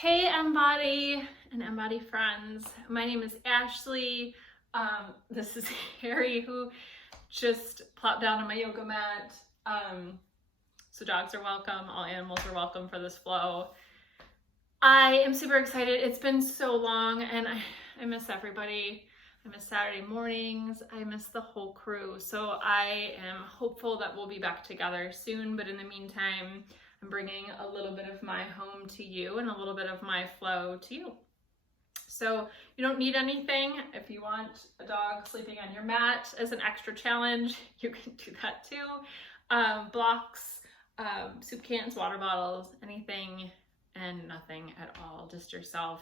Hey Embody and Embody friends, my name is Ashley. This is Harry, who just plopped down on my yoga mat. So dogs are welcome, all animals are welcome for this flow. I am super excited. It's been so long and I miss everybody. I miss Saturday mornings. I miss the whole crew. So I am hopeful that we'll be back together soon. But in the meantime, I'm bringing a little bit of my home to you and a little bit of my flow to you. So you don't need anything. If you want a dog sleeping on your mat as an extra challenge, you can do that too. Blocks, soup cans, water bottles, anything and nothing at all. Just yourself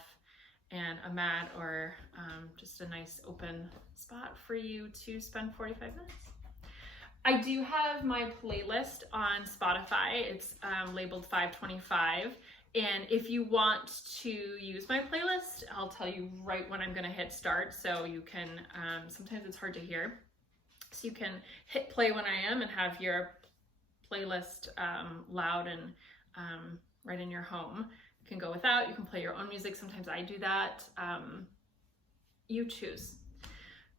and a mat or just a nice open spot for you to spend 45 minutes. I do have my playlist on Spotify. It's labeled 525. And if you want to use my playlist, I'll tell you right when I'm gonna hit start. So you can, sometimes it's hard to hear. So you can hit play when I am and have your playlist loud and right in your home. You can go without, you can play your own music. Sometimes I do that. You choose.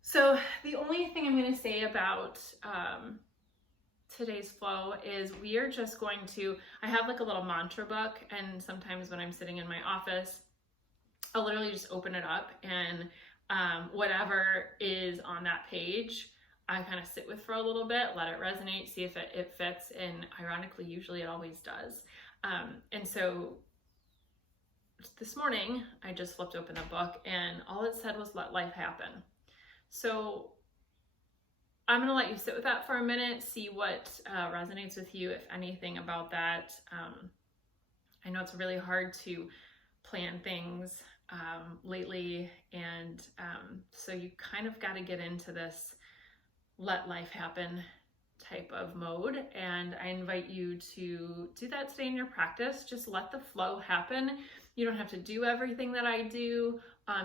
So the only thing I'm going to say about today's flow is we are just going to, I have like a little mantra book, and sometimes when I'm sitting in my office, I'll literally just open it up and whatever is on that page, I kind of sit with for a little bit, let it resonate, see if it fits, and ironically, usually it always does. And so this morning, I just flipped open the book and all it said was let life happen. So I'm gonna let you sit with that for a minute, see what resonates with you, if anything about that. I know it's really hard to plan things lately, and so you kind of got to get into this let life happen type of mode, and I invite you to do that today in your practice. Just let the flow happen. You don't have to do everything that I do.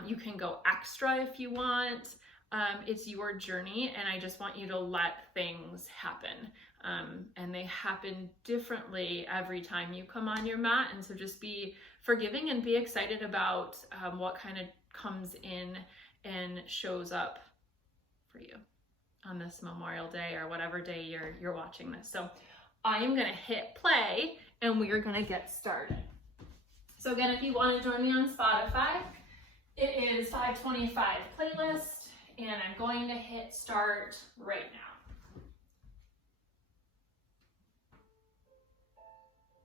You can go extra if you want. It's your journey, and I just want you to let things happen. And they happen differently every time you come on your mat. And so just be forgiving and be excited about what kind of comes in and shows up for you on this Memorial Day or whatever day you're watching this. So I am gonna hit play and we are gonna get started. So again, if you want to join me on Spotify, it is 525 playlist, and I'm going to hit start right now.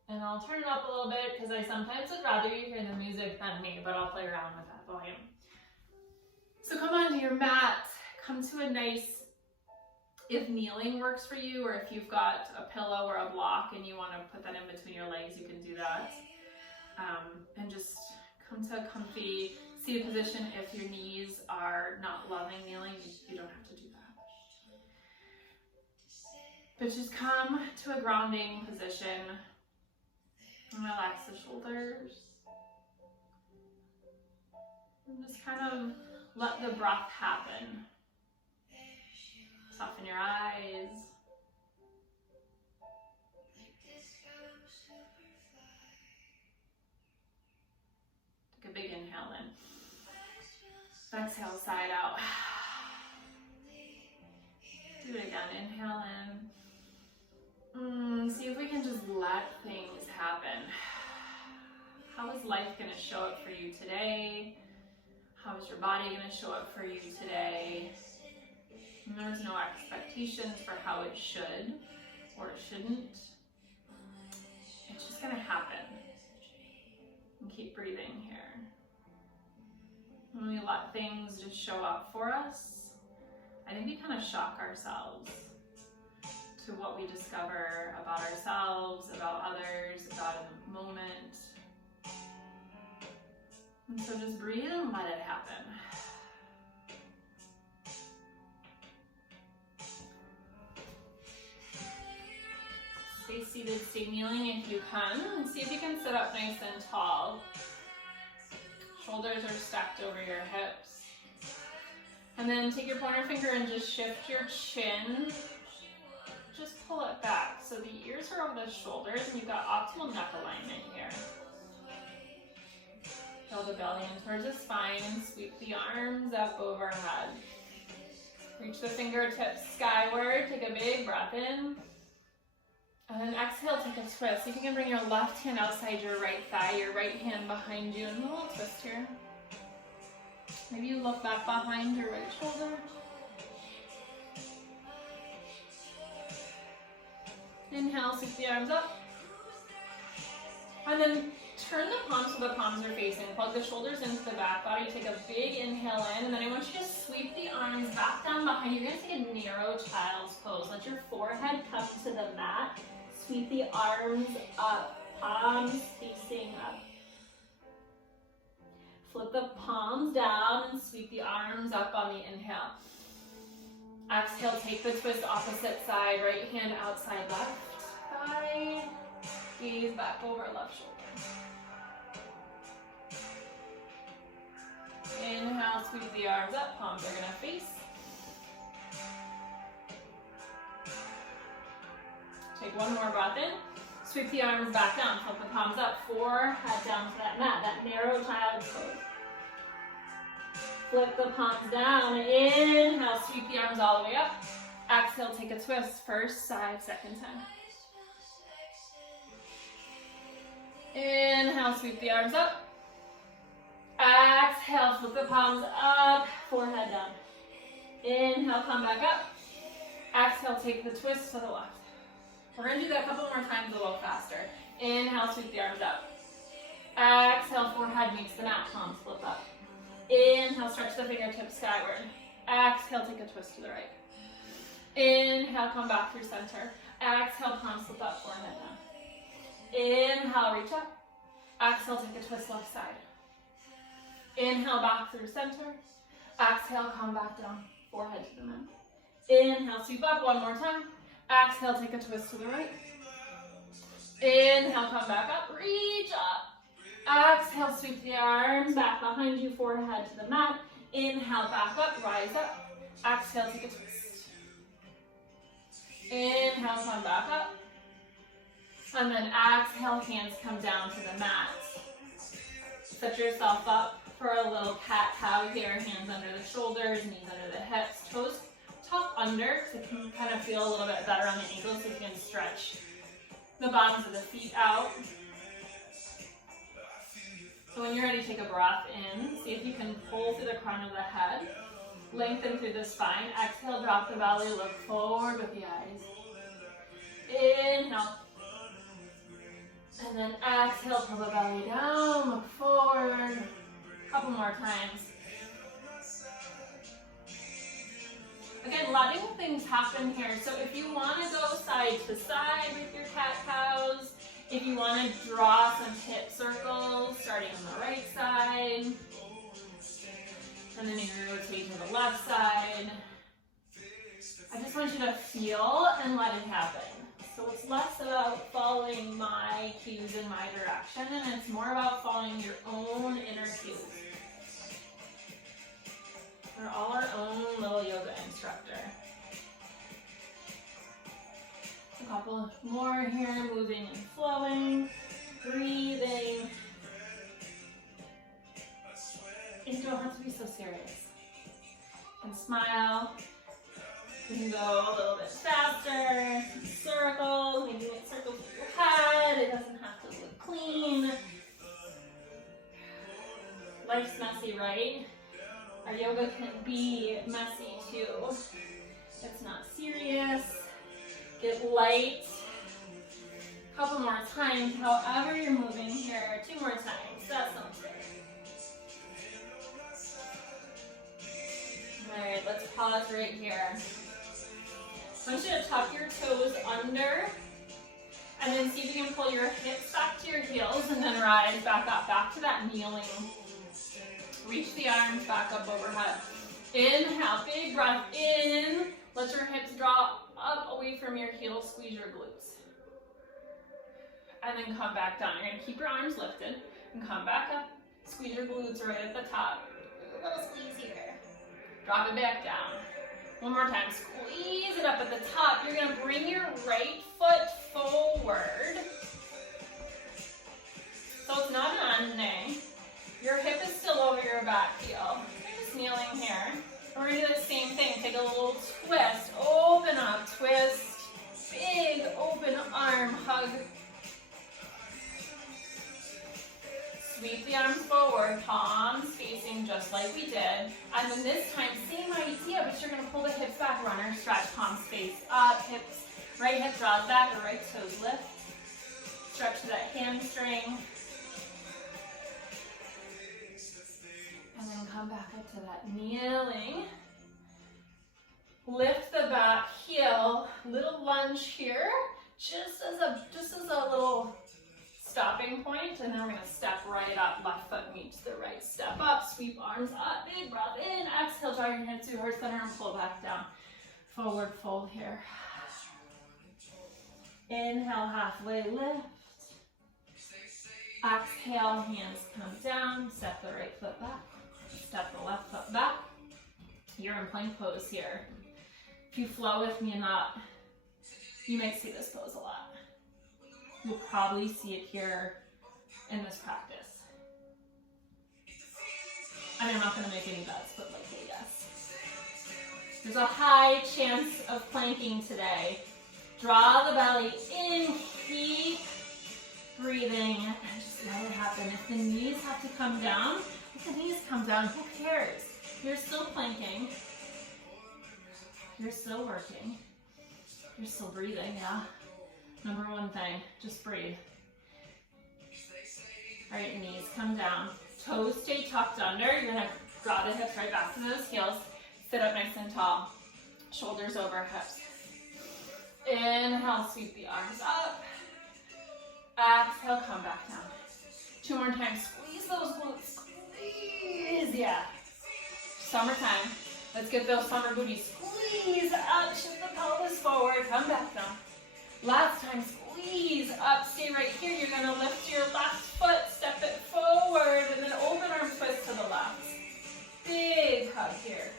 And I'll turn it up a little bit because I sometimes would rather you hear the music than me, but I'll play around with that volume. So come onto your mat, come to a nice, if kneeling works for you, or if you've got a pillow or a block and you want to put that in between your legs, you can do that. And just come to a comfy seated position. If your knees are not loving kneeling, you don't have to do that. But just come to a grounding position and relax the shoulders. And just kind of let the breath happen. Soften your eyes. Take a big inhale in. Exhale, side out. Do it again. Inhale in. See if we can just let things happen. How is life going to show up for you today? How is your body going to show up for you today? And there's no expectations for how it should or it shouldn't. It's just going to happen. And keep breathing here. When we let things just show up for us, I think we kind of shock ourselves to what we discover about ourselves, about others, about a moment. And so just breathe and let it happen. Stay seated, stay kneeling if you can, and see if you can sit up nice and tall. Shoulders are stacked over your hips. And then take your pointer finger and just shift your chin. Just pull it back. So the ears are over the shoulders and you've got optimal neck alignment here. Curl the belly in towards the spine and sweep the arms up overhead. Reach the fingertips skyward. Take a big breath in. And then exhale, take a twist. See if you can bring your left hand outside your right thigh, your right hand behind you, and a little twist here. Maybe you look back behind your right shoulder. Inhale, sweep the arms up. And then turn the palms so the palms are facing. Plug the shoulders into the back body. Take a big inhale in, and then I want you to sweep the arms back down behind you. You're going to take a narrow child's pose. Let your forehead come to the mat. Sweep the arms up, palms facing up. Flip the palms down and sweep the arms up on the inhale. Exhale, take the twist opposite side. Right hand outside left thigh. Gaze back over left shoulder. Inhale, sweep the arms up. Palms are going to face. Take one more breath in. Sweep the arms back down. Flip the palms up. Forehead down to that mat. That narrow child's pose. Flip the palms down. Inhale, sweep the arms all the way up. Exhale, take a twist. First side, second time. Inhale, sweep the arms up. Exhale, flip the palms up. Forehead down. Inhale, come back up. Exhale, take the twist to the left. We're going to do that a couple more times a little faster. Inhale, sweep the arms up. Exhale, forehead meets the mat, palms flip up. Inhale, stretch the fingertips skyward. Exhale, take a twist to the right. Inhale, come back through center. Exhale, palms flip up, forehead down. Inhale, reach up. Exhale, take a twist left side. Inhale, back through center. Exhale, come back down, forehead to the mat. Inhale, sweep up one more time. Exhale, take a twist to the right. Inhale, come back up, reach up. Exhale, sweep the arms back behind you, forehead to the mat. Inhale, back up, rise up. Exhale, take a twist. Inhale, come back up. And then exhale, hands come down to the mat. Set yourself up for a little cat-cow here. Hands under the shoulders, knees under the hips, toes tuck under so you can kind of feel a little bit better on the ankles so you can stretch the bottoms of the feet out. So when you're ready, take a breath in. See if you can pull through the crown of the head. Lengthen through the spine. Exhale, drop the belly, look forward with the eyes. Inhale. And then exhale, pull the belly down, look forward. A couple more times. Again, letting things happen here. So if you want to go side to side with your cat-cows, if you want to draw some hip circles, starting on the right side, and then you're going to rotate to the left side, I just want you to feel and let it happen. So it's less about following my cues in my direction, and it's more about following your own inner cues. We're all our own little yoga instructor. A couple more here, moving and flowing, breathing. And you don't have to be so serious. And smile. You can go a little bit faster, circles, maybe make circles with your head. It doesn't have to look clean. Life's messy, right? Our yoga can be messy too. It's not serious. Get light. A couple more times, however you're moving here. 2 more times. That sounds good. All right, let's pause right here. I want you to tuck your toes under, and then see if you can pull your hips back to your heels, and then rise back up, back to that kneeling. Reach the arms back up overhead. Inhale, big breath in. Let your hips drop up away from your heels, squeeze your glutes. And then come back down. You're gonna keep your arms lifted and come back up. Squeeze your glutes right at the top. A little squeeze here. Drop it back down. One more time, squeeze it up at the top. You're gonna bring your right foot forward. So it's not an ande. Your hips back heel. You're just kneeling here. We're going to do the same thing. Take a little twist. Open up, twist. Big open arm hug. Sweep the arms forward, palms facing just like we did. And then this time, same idea, but you're going to pull the hips back, runner stretch, palms face up, hips, right hip draws back, the right toes lift. Stretch that hamstring. And then come back up to that kneeling. Lift the back heel, little lunge here, just as a little stopping point, and then we're going to step right up, left foot meets the right, step up, sweep arms up, big breath in, exhale, draw your hands to heart center and pull back down. Forward fold here. Inhale, halfway lift. Exhale, hands come down, step the right foot back, step the left foot back. You're in plank pose here. If you flow with me and not, you might see this pose a lot. You'll probably see it here in this practice. I mean, I'm not going to make any bets, but likely yes. There's a high chance of planking today. Draw the belly in, keep breathing, and just let it happen. If the knees have to come down, if the knees come down, who cares? You're still planking. You're still working. You're still breathing, yeah? Number one thing, just breathe. All right, knees come down. Toes stay tucked under. You're gonna draw the hips right back to those heels. Sit up nice and tall. Shoulders over hips. Inhale, sweep the arms up. Exhale, come back down. Two more times. Squeeze those glutes. Squeeze, yeah. Summertime. Let's get those summer booties. Squeeze up, shift the pelvis forward, come back down. Last time, squeeze up, stay right here. You're gonna lift your left foot, step it forward, and then open arm twist to the left. Big hug here.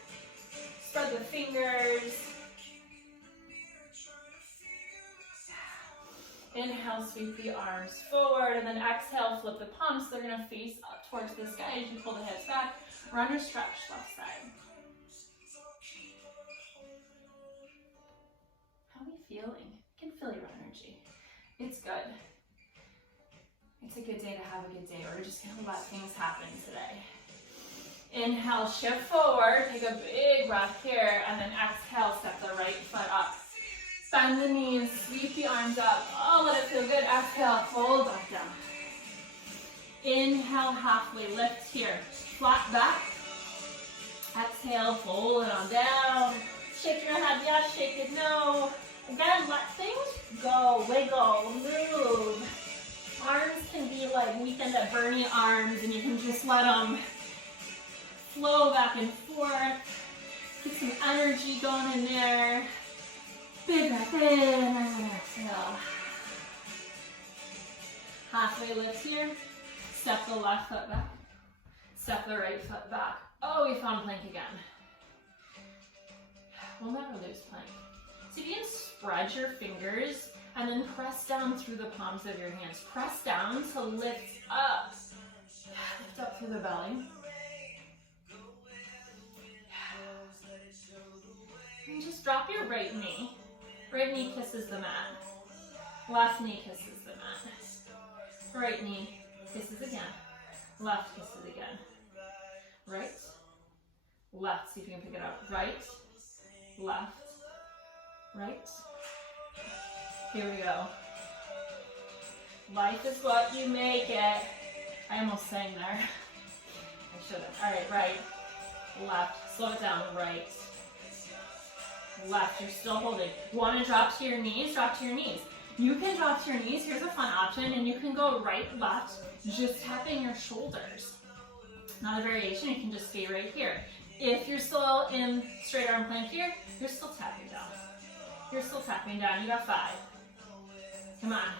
Spread the fingers. Inhale, sweep the arms forward, and then exhale, flip the palms. They're gonna face up towards the sky as you pull the hips back. Runner stretch, left side. How are we feeling? I can feel your energy. It's good. It's a good day to have a good day. We're just gonna let things happen today. Inhale, shift forward, take a big breath here, and then exhale, step the right foot up. Bend the knees, sweep the arms up. Oh, let it feel good. Exhale, fold back down. Inhale, halfway lift here. Flat back. Exhale, fold it on down. Shake your head, yes, shake it, no. Again, let things go, wiggle, move. Arms can be like Weekend at Bernie arms, and you can just let them flow back and forth. Get some energy going in there. Big breath in, and then exhale. Halfway lift here. Step the left foot back. Step the right foot back. Oh, we found plank again. We'll never lose plank. So you can spread your fingers and then press down through the palms of your hands. Press down to lift up. Lift up through the belly. And just drop your right knee. Right knee kisses the mat. Left knee kisses the mat. Right knee kisses again. Left kisses again. Right. Left. See if you can pick it up. Right. Left. Right. Here we go. Life is what you make it. I almost sang there. I shouldn't. All right. Right. Left. Slow it down. Right. Left. You're still holding. You want to drop to your knees? Drop to your knees. You can drop to your knees. Here's a fun option, and you can go right, left, just tapping your shoulders. Not a variation. You can just stay right here. If you're still in straight arm plank here, you're still tapping down. You're still tapping down. You got 5. Come on.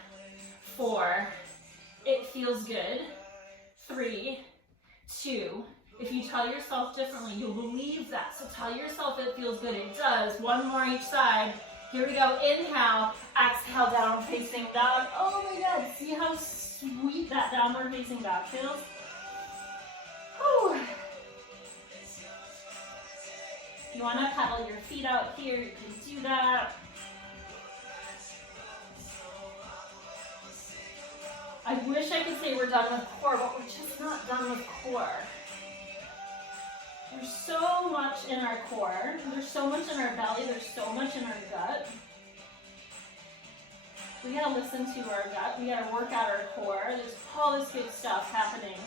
4. It feels good. 3, 2. If you tell yourself differently, you'll believe that. So tell yourself it feels good. It does. 1 more each side. Here we go. Inhale. Exhale, down facing dog. Oh my God. See how sweet that downward facing dog feels? Whew. You want to pedal your feet out here, you can do that. I wish I could say we're done with core, but we're just not done with core. There's so much in our core. There's so much in our belly. There's so much in our gut. We gotta listen to our gut. We gotta work out our core. There's all this good stuff happening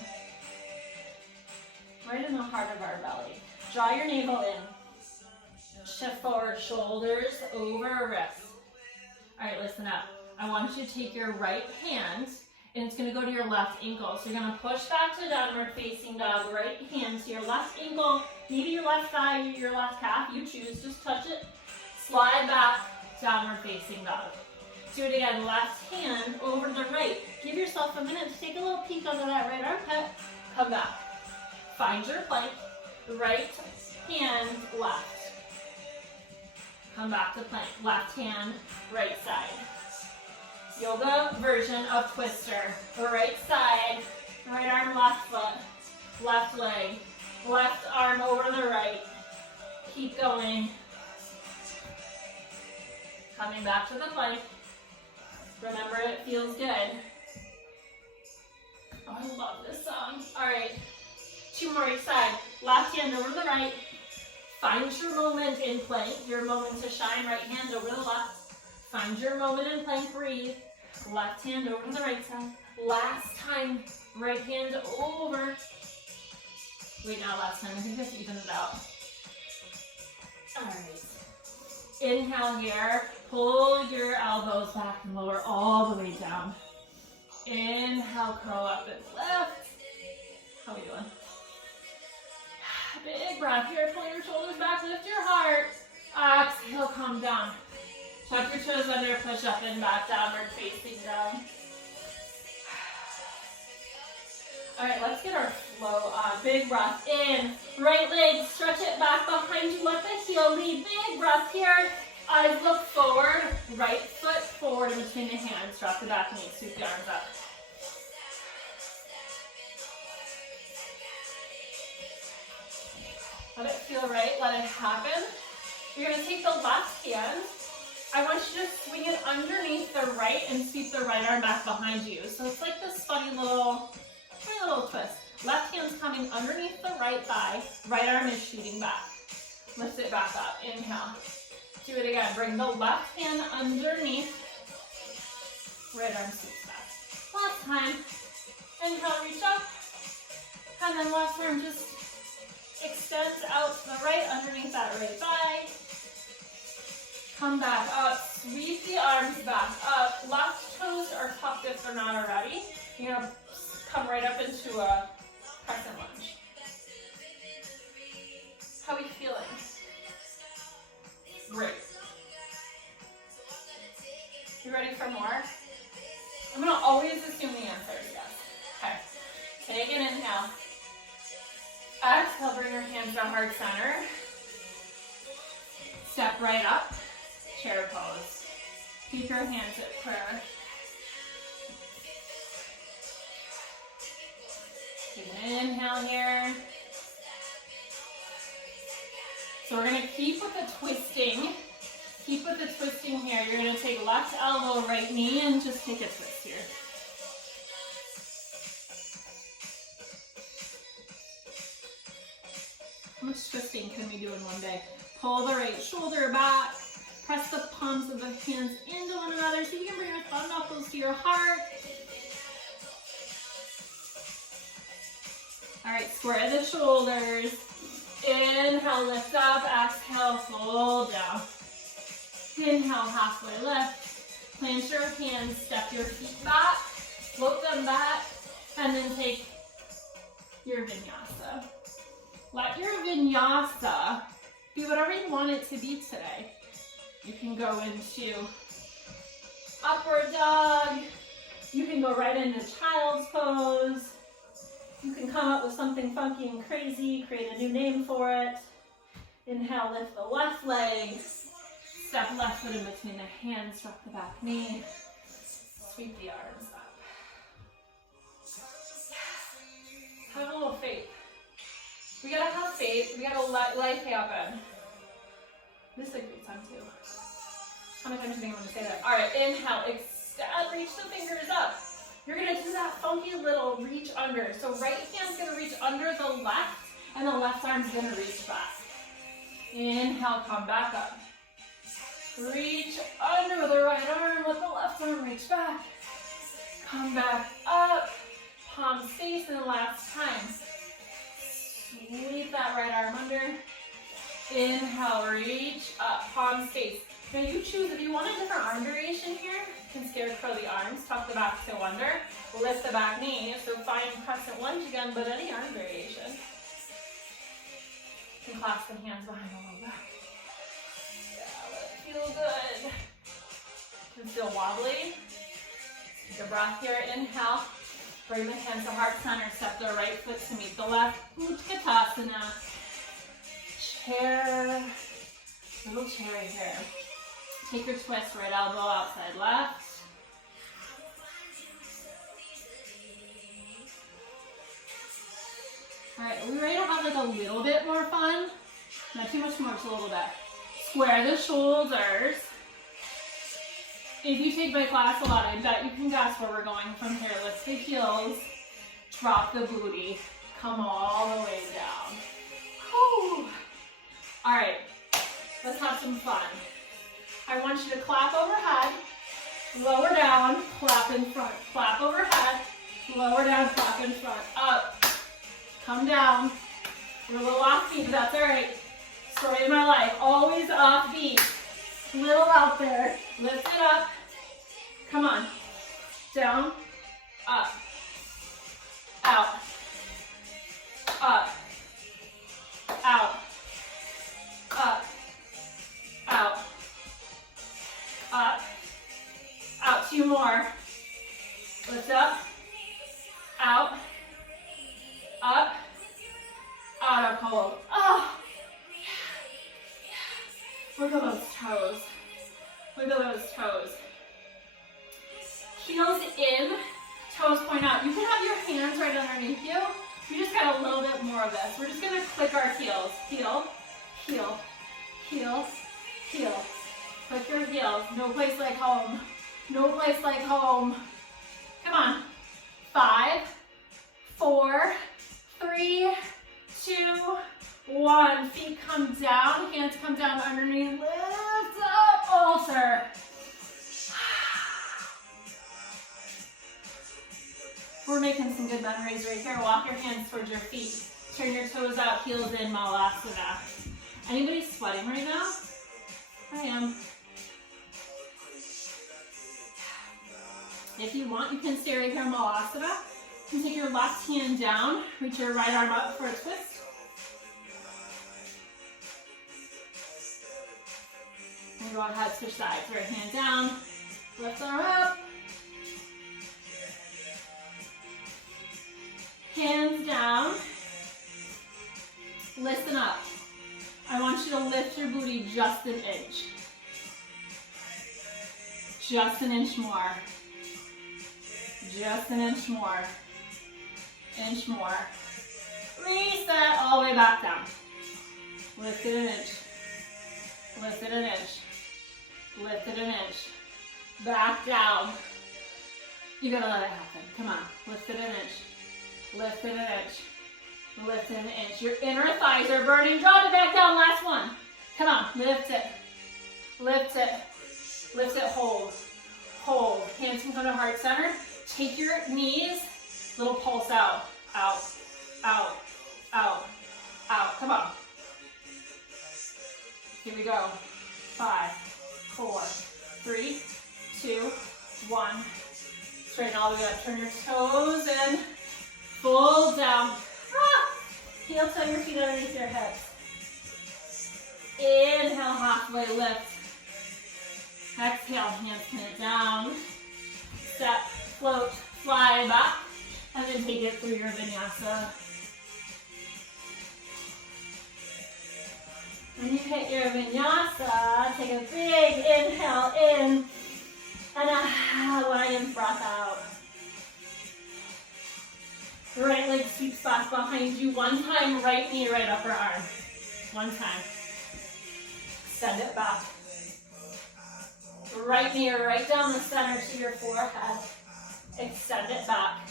right in the heart of our belly. Draw your navel in. Shift forward, shoulders over wrists. All right, listen up. I want you to take your right hand and it's going to go to your left ankle. So you're going to push back to downward facing dog. Right hand to your left ankle, maybe your left thigh, your left calf. You choose. Just touch it. Slide back, downward facing dog. Do it again. Left hand over to the right. Give yourself a minute to take a little peek under that right armpit. Come back. Find your plank. Right hand, left. Come back to plank. Left hand, right side. Yoga version of twister. Right side, right arm, left foot, left leg, left arm over to the right. Keep going. Coming back to the plank. Remember, it feels good. Oh, I love this song. All right, 2 more each side. Left hand over to the right. Find your moment in plank, your moment to shine. Right hand over the left. Find your moment in plank, breathe. Left hand over to the right side. Last time, right hand over. Wait, not last time, I think this evens it out. All right. Inhale here, pull your elbows back and lower all the way down. Inhale, curl up and lift. How are we doing? Big breath here, pull your shoulders back, lift your heart. Exhale, calm down. Tuck your toes under, push up and back, downward facing down. All right, let's get our flow on. Big breath in, right leg, stretch it back behind you, let the heel lead. Big breath here, eyes look forward, right foot forward in between the hands, drop the back knee, sweep the arms up. Let it feel right, let it happen. You're gonna take the left hand. I want you to swing it underneath the right and sweep the right arm back behind you. So it's like this funny little twist. Left hand's coming underneath the right thigh, right arm is shooting back. Lift it back up, inhale. Do it again, bring the left hand underneath, right arm sweeps back. Last time, inhale, reach up, and then left arm just extends out to the right, underneath that right thigh. Come back up, sweep the arms back up. Left toes are tucked if they're not already. You're gonna come right up into a crescent lunge. How are we feeling? Great. You ready for more? I'm gonna always assume the answer is yes. Okay, take an inhale. Exhale, bring your hands to heart center. Step right up, chair pose. Keep your hands at prayer. Take an inhale here. So we're gonna keep with the twisting. Keep with the twisting here. You're gonna take left elbow, right knee, and just take a twist here. How much twisting can we do in one day? Pull the right shoulder back. Press the palms of the hands into one another so you can bring your thumb knuckles to your heart. All right, square the shoulders. Inhale, lift up. Exhale, fold down. Inhale, halfway lift. Plant your hands, step your feet back, float them back, and then take your vinyasa. Let your vinyasa be whatever you want it to be today. You can go into upward dog. You can go right into child's pose. You can come up with something funky and crazy, create a new name for it. Inhale, lift the left leg. Step left foot in between the hands, drop the back knee. Sweep the arms up. Have a little faith. We gotta have faith. We gotta let life happen. This is a great song too. How many times do you think I'm gonna say that? All right, inhale, extend, reach the fingers up. You're gonna do that funky little reach under. So right hand's gonna reach under the left, and the left arm's gonna reach back. Inhale, come back up. Reach under with the right arm, let the left arm reach back. Come back up, palm space, and last time. Sweep that right arm under. Inhale, reach up, palm space. Now you choose, if you want a different arm duration here, you can scarecrow the arms, tuck the back toe under, lift the back knee, so find crescent lunge again, but any arm variation. You can clasp the hands behind the low back. Yeah, let it feel good. You can feel wobbly. Take a breath here, inhale. Bring the hands to heart center, step the right foot to meet the left. Utkatasana. Chair, little chair here. Take your twist, right elbow outside left. All right, are we ready to have like a little bit more fun? Not too much more, just a little bit. Square the shoulders. If you take my class a lot, I bet you can guess where we're going from here. Lift the heels, drop the booty, come all the way down. Whew. All right, let's have some fun. I want you to clap overhead, lower down, clap in front. Clap overhead, lower down, clap in front. Up, come down. We're a little offbeat, but that's all right. Story of my life, always offbeat. Little out there, lift it up. Come on, down, up, out, up, out, up, out, up, out. Two more. Lift up, out, up, out of hold. Oh, look at those toes. Look at those toes. Heels in, toes point out. You can have your hands right underneath you. We just got a little bit more of this. We're just gonna click our heels. Heel, heel, heel, heel. Click your heels. No place like home. No place like home. Come on. 5, 4, 3, 2, 1. Feet come down. Hands come down underneath. Lift up, alter. We're making some good memories right here. Walk your hands towards your feet. Turn your toes out, heels in, Malasana. Anybody sweating right now? I am. If you want, you can stay right here, Malasana. You can take your left hand down, reach your right arm up for a twist. And go ahead, switch sides. Right hand down, left arm up. Hands down. Listen up. I want you to lift your booty just an inch. Just an inch more. Just an inch more. Inch more. Reset all the way back down. Lift it an inch. Lift it an inch. Lift it an inch. Back down. You gotta let it happen. Come on. Lift it an inch. Lift it an inch. Lift it an inch. Your inner thighs are burning. Drop it back down. Last one. Come on. Lift it. Lift it. Lift it. Hold. Hold. Hands can come to heart center. Take your knees. Little pulse out. Out. Out. Out. Out. Come on. Here we go. 5, 4, 3, 2, 1. Straighten all the way up. Turn your toes in. Full down. Heel toe your feet underneath your hips. Inhale, halfway lift. Exhale, hands pin it down. Step, float, fly back. And then take it through your vinyasa. When you hit your vinyasa, take a big inhale in. And a lion's breath out. Right leg sweep spots behind you. One time, right knee, right upper arm. One time. Extend it back. Right knee right down the center to your forehead. Extend it back.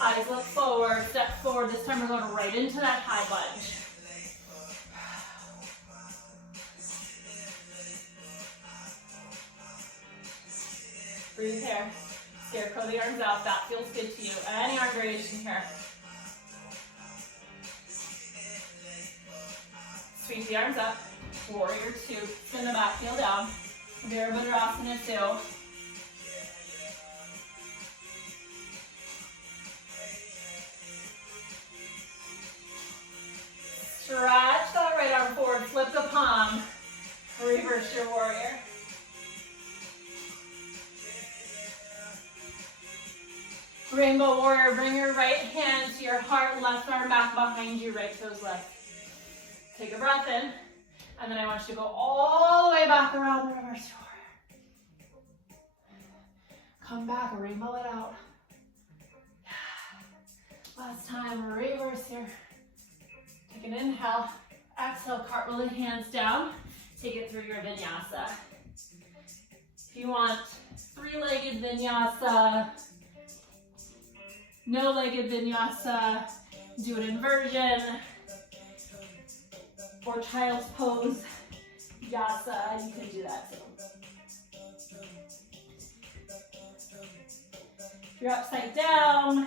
Eyes look forward, step forward. This time we're going right into that high lunge. Breathe here. Scarecrow the arms out. That feels good to you. Any arm variation here. Sweep the arms up. Warrior two. Spin the back heel down. Virabhadrasana two. Stretch that right arm forward. Flip the palm. Reverse your warrior. Rainbow warrior, bring your right hand to your heart, left arm back behind you, right toes left. Take a breath in, and then I want you to go all the way back around, reverse your warrior. Come back, rainbow it out. Last time, reverse here. Take an inhale, exhale, cartwheel the hands down. Take it through your vinyasa. If you want three-legged vinyasa, no-legged vinyasa, do an inversion, or child's pose, yasa, you can do that too. If you're upside down,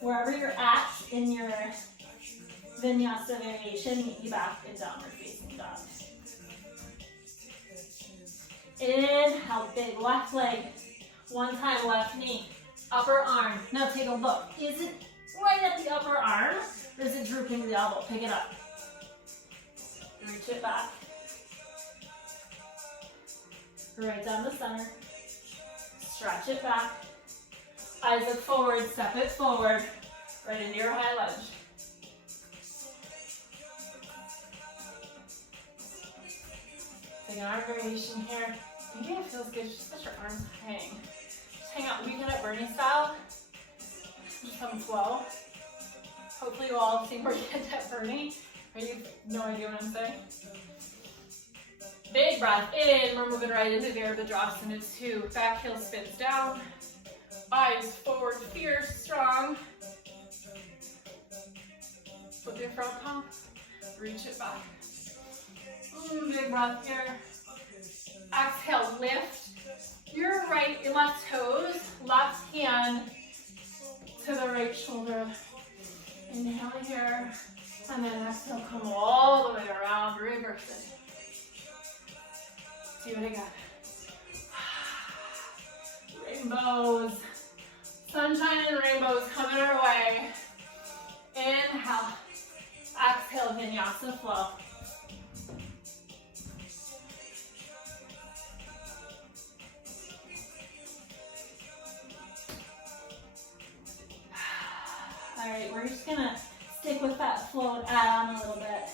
wherever you're at in your vinyasa variation, meet you back in downward facing dog. Inhale, big left leg, one time left knee. Upper arm. Now take a look. Is it right at the upper arm, or is it drooping the elbow? Pick it up. Reach it back. Right down the center. Stretch it back. Eyes look forward. Step it forward. Right into your high lunge. Take an arm variation here. Maybe it feels good just let your arms hang. Hang out weekend at Bernie style. Just some flow. Hopefully you all have seen Weekend at Bernie. Or you have no idea what I'm saying. Big breath in. We're moving right into Virabhadrasana 2. Back heel spins down. Eyes forward, fierce, strong. With your front palm, reach it back. Big breath here. Exhale, lift your left toes, left hand to the right shoulder. Inhale here, and then exhale, come all the way around, reverse it. Do it again. Rainbows. Sunshine and rainbows coming our way. Inhale. Exhale, vinyasa flow. All right, we're just gonna stick with that flow and add on a little bit.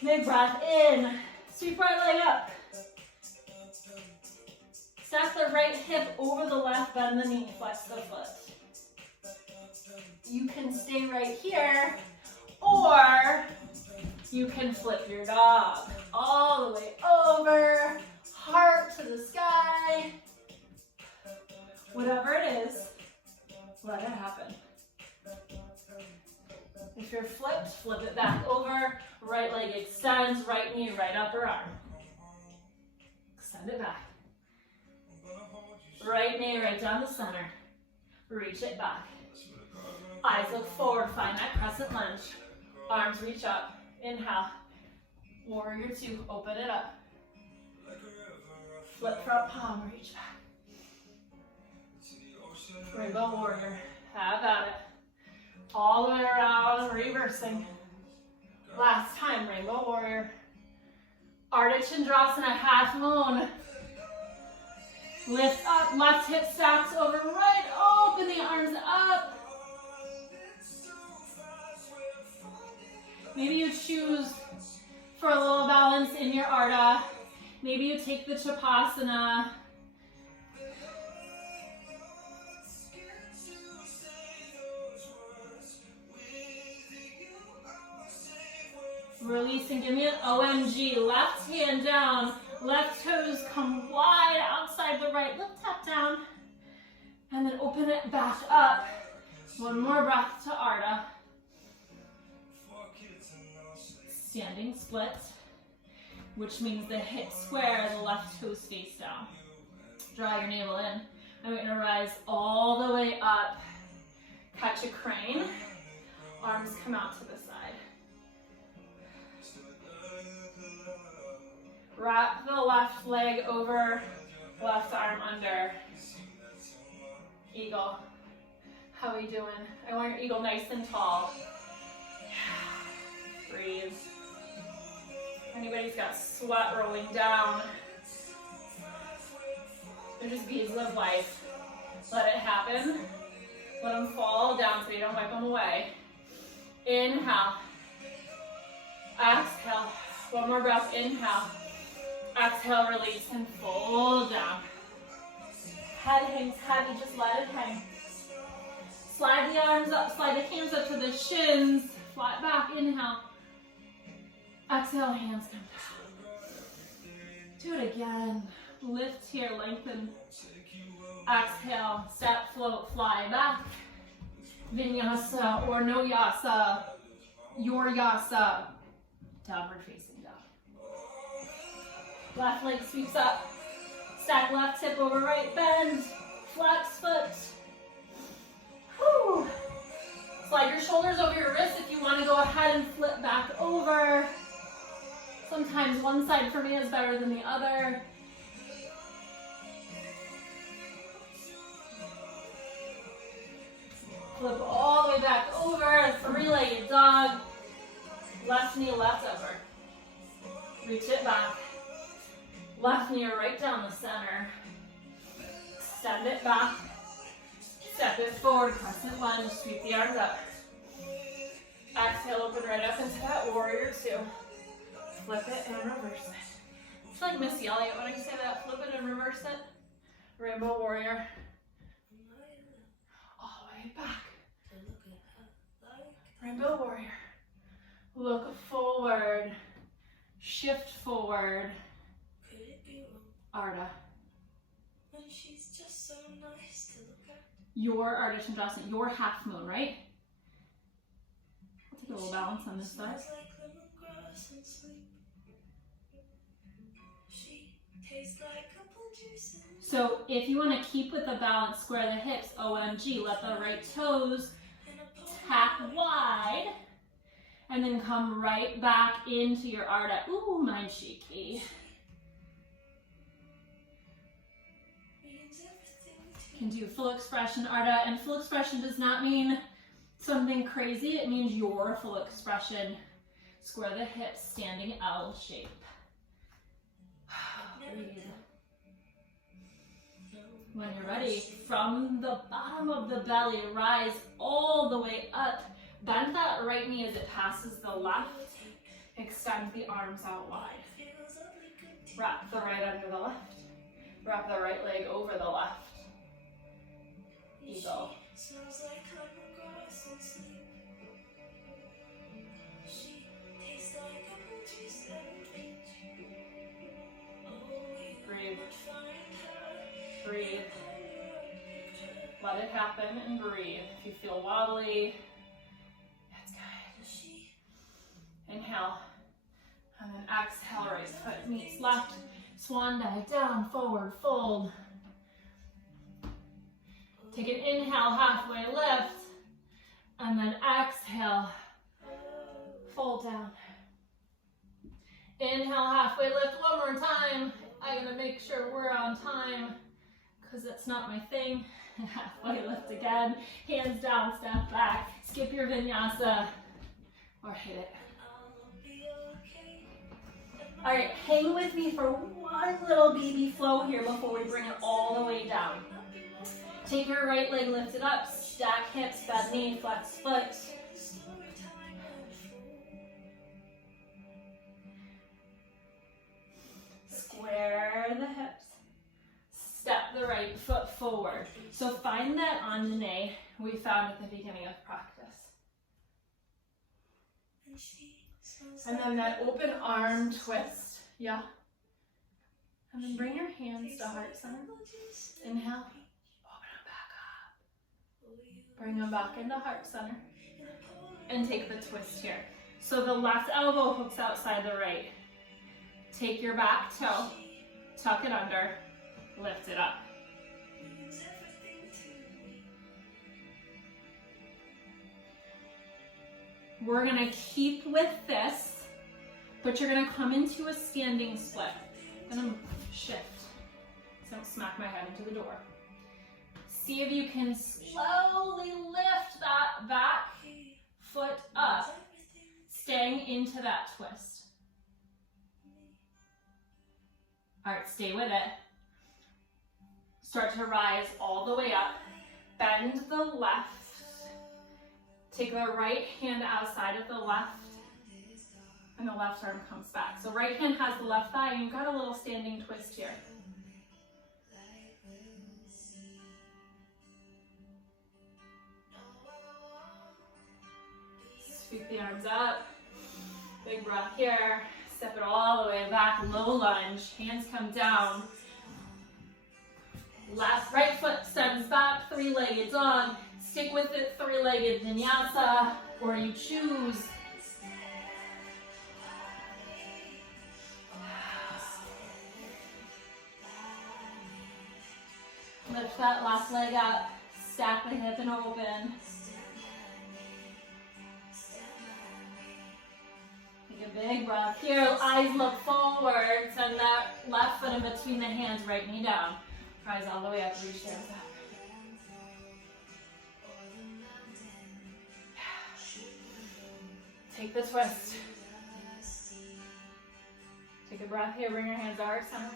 Big breath in. Sweep right leg up. Stack the right hip over the left, bend the knee, flex the foot. You can stay right here, or you can flip your dog. All the way over, heart to the sky. Whatever it is, let it happen. If you're flipped, flip it back over. Right leg extends, right knee, right upper arm. Extend it back. Right knee right down the center. Reach it back. Eyes look forward, find that crescent lunge. Arms reach up. Inhale. Warrior two, open it up. Flip front palm, reach back. Rainbow warrior, have at it. All the way around, reversing. Last time, rainbow warrior. Ardha Chandrasana, half moon. Lift up, left hip stacks over right, open the arms up. Maybe you choose for a little balance in your Ardha. Maybe you take the Chapasana. Releasing, give me an OMG. Left hand down, left toes come wide outside the right. Lift tap down, and then open it back up. One more breath to Ardha. Standing split, which means the hips square, the left toes face down. Draw your navel in. I'm going to rise all the way up. Catch a crane. Arms come out to the side. Wrap the left leg over, left arm under. Eagle. How are you doing? I want your eagle nice and tall. Breathe. If anybody's got sweat rolling down, they're just beads of life. Let it happen. Let them fall down so you don't wipe them away. Inhale. Exhale. One more breath. Inhale. Exhale, release, and fold down. Head hangs heavy, just let it hang. Slide the arms up, slide the hands up to the shins. Flat back, inhale. Exhale, hands come down. Do it again. Lift here, lengthen. Exhale, step, float, fly back. Vinyasa or no yasa. Your yasa. Downward facing dog. Left leg sweeps up. Stack left hip over right, bend. Flex foot. Whew. Slide your shoulders over your wrists if you want to go ahead and flip back over. Sometimes one side for me is better than the other. Flip all the way back over, three-legged dog. Left knee left over. Reach it back. Left knee right down the center. Extend it back. Step it forward, crescent lunge, sweep the arms up. Exhale, open right up into that warrior two. Flip it and reverse it. It's like Missy Elliott when I say that. Flip it and reverse it. Rainbow warrior. All the way back. Rainbow warrior. Look forward. Shift forward. Could it be wrong? Ardha. When she's just so nice to look at. Your Ardha Chandrasana, your half moon, right? I'll take a little balance on this side. Smells like lemongrass and sleep. She tastes like apple juice. So if you want to keep with the balance, square the hips, OMG, let the right toes tap wide, and then come right back into your Ardha. Ooh, mine's shaky. You can do full expression Ardha, and full expression does not mean something crazy. It means your full expression. Square the hips, standing L shape. Breathe. When you're ready, from the bottom of the belly, rise all the way up. Bend that right knee as it passes the left. Extend the arms out wide. Wrap the right under the left. Wrap the right leg over the left. Eagle. Smells like lemongrass and sleep. She tastes like apple juice and peach. Breathe. Breathe. Let it happen and breathe. If you feel wobbly, that's good. Inhale. And then exhale, right foot meets left. Swan dive down, forward, fold. Take an inhale, halfway lift. And then exhale, fold down. Inhale, halfway lift one more time. I'm gonna make sure we're on time because that's not my thing. Halfway lift again. Hands down, step back. Skip your vinyasa or hit it. All right, hang with me for one little baby flow here before we bring it all the way down. Take your right leg lifted up, stack hips, bend knee, flex foot. Square the hips. Step the right foot forward. So find that Anjane we found at the beginning of practice. And then that open arm twist. Yeah. And then bring your hands to heart center. Inhale. Open them back up. Bring them back into heart center. And take the twist here. So the left elbow hooks outside the right. Take your back toe. Tuck it under. Lift it up. We're going to keep with this, but you're going to come into a standing split. I'm going to shift so I don't smack my head into the door. See if you can slowly lift that back foot up, staying into that twist. All right, stay with it. Start to rise all the way up. Bend the left. Take the right hand outside of the left, and the left arm comes back. So right hand has the left thigh, and you've got a little standing twist here. Sweep the arms up. Big breath here. Step it all the way back. Low lunge. Hands come down. Right foot steps back. Three-legged dog. Stick with it, three-legged vinyasa, or you choose. Lift that left leg up, stack the hip and open. Take a big breath here, eyes look forward, send that left foot in between the hands, right knee down. Rise all the way up, reach the arms up. Take the twist. Take a breath here, bring your hands to heart center.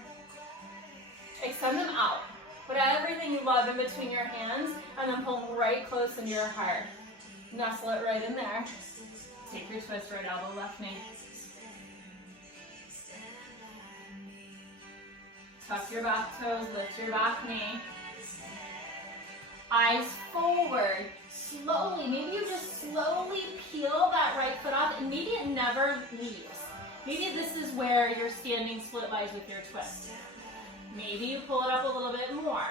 Extend them out. Put everything you love in between your hands and then pull them right close into your heart. Nestle it right in there. Take your twist, right elbow, left knee. Tuck your back toes, lift your back knee. Eyes forward. Slowly, maybe you just slowly peel that right foot off, and maybe it never leaves. Maybe this is where your standing split lies with your twist. Maybe you pull it up a little bit more.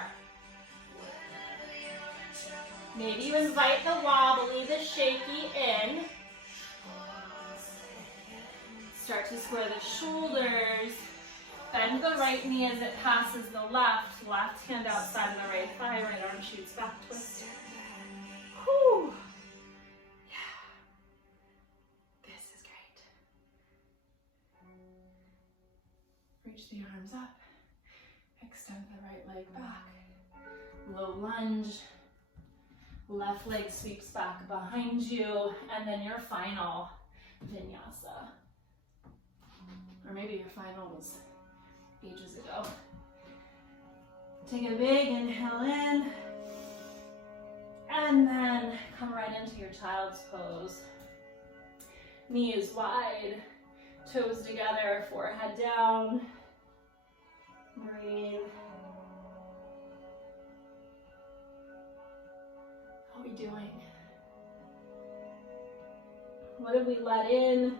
Maybe you invite the wobbly, the shaky in. Start to square the shoulders. Bend the right knee as it passes the left. Left hand outside the right thigh. Right arm shoots back, twist. Whew. Yeah. This is great. Reach the arms up. Extend the right leg back. Low lunge. Left leg sweeps back behind you. And then your final vinyasa. Or maybe your final was ages ago. Take a big inhale in. And then come right into your child's pose. Knees wide, toes together, forehead down. Breathe. How are we doing? What did we let in?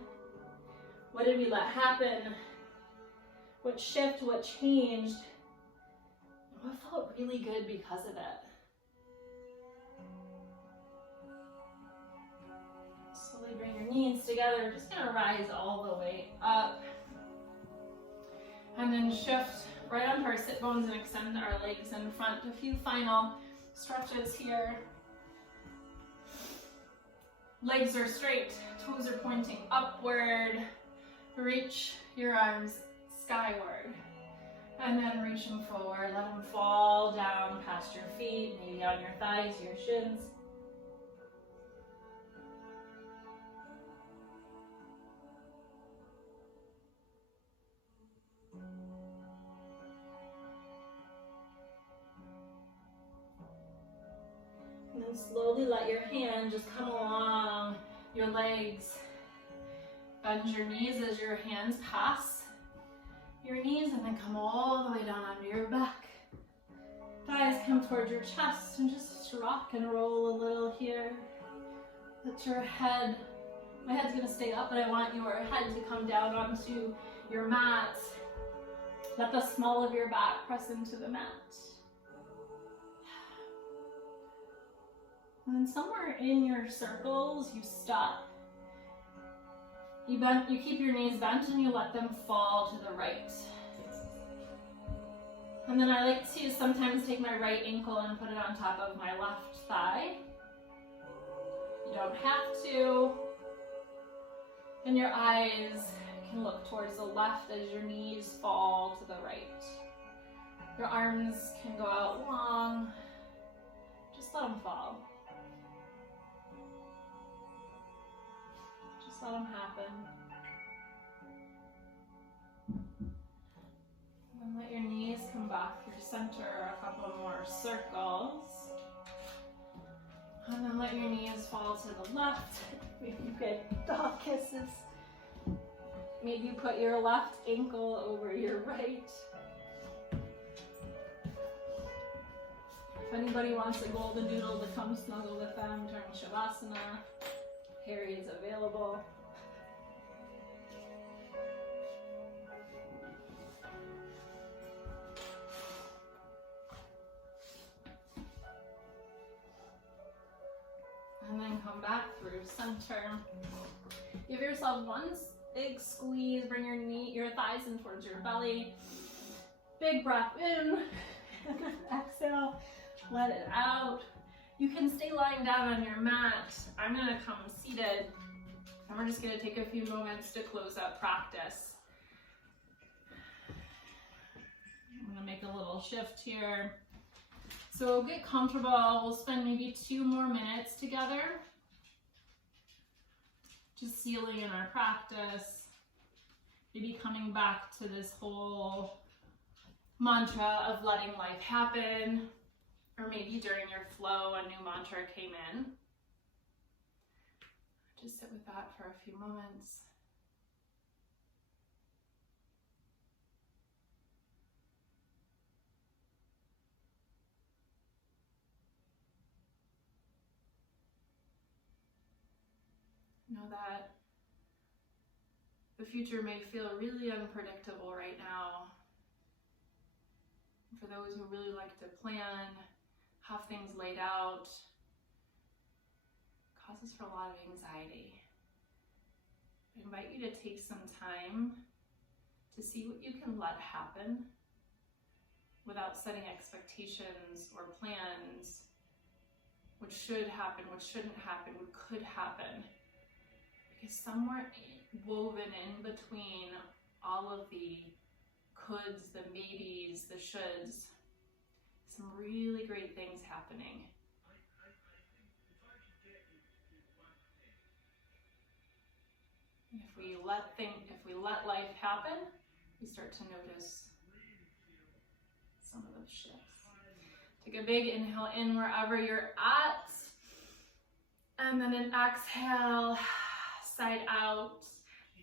What did we let happen? What shift, what changed? What felt really good because of it? Slowly bring your knees together. We're just gonna rise all the way up. And then shift right onto our sit bones and extend our legs in front. A few final stretches here. Legs are straight, toes are pointing upward. Reach your arms skyward. And then reach them forward. Let them fall down past your feet, maybe on your thighs, your shins. And then slowly let your hand just come along your legs. Bend your knees as your hands pass your knees, and then come all the way down onto your back. Thighs come towards your chest, and just rock and roll a little here. Let your head My head's gonna stay up, but I want your head to come down onto your mat. Let the small of your back press into the mat. And then somewhere in your circles, you stop. You keep your knees bent and you let them fall to the right. And then I like to sometimes take my right ankle and put it on top of my left thigh. You don't have to. And your eyes can look towards the left as your knees fall to the right. Your arms can go out long. Just let them fall. Just let them happen. And let your knees come back through center a couple more circles. And then let your knees fall to the left. Maybe you get dog kisses. Maybe you put your left ankle over your right. If anybody wants a golden doodle to come snuggle with them during Shavasana, Harry is available. And then come back through center. Give yourself one big squeeze. Bring your thighs in towards your belly. Big breath in. And then exhale. Let it out. You can stay lying down on your mat. I'm gonna come seated. And we're just gonna take a few moments to close out practice. I'm gonna make a little shift here. So get comfortable. We'll spend maybe 2 more minutes together. Just sealing in our practice. Maybe coming back to this whole mantra of letting life happen. Or maybe during your flow, a new mantra came in. Just sit with that for a few moments. Know that the future may feel really unpredictable right now. For those who really like to plan, have things laid out, causes for a lot of anxiety. I invite you to take some time to see what you can let happen without setting expectations or plans, what should happen, what shouldn't happen, what could happen. Because somewhere woven in between all of the coulds, the maybes, the shoulds, some really great things happening. And if we let life happen, we start to notice some of those shifts. Take a big inhale in wherever you're at, and then an exhale, side out.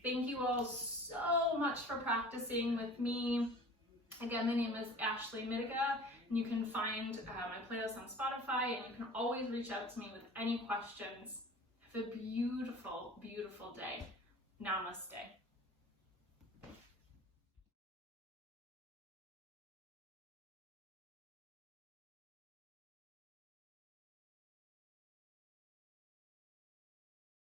Thank you all so much for practicing with me. Again, my name is Ashley Midiga, and you can find my playlist on Spotify, and you can always reach out to me with any questions. Have a beautiful, beautiful day. Namaste.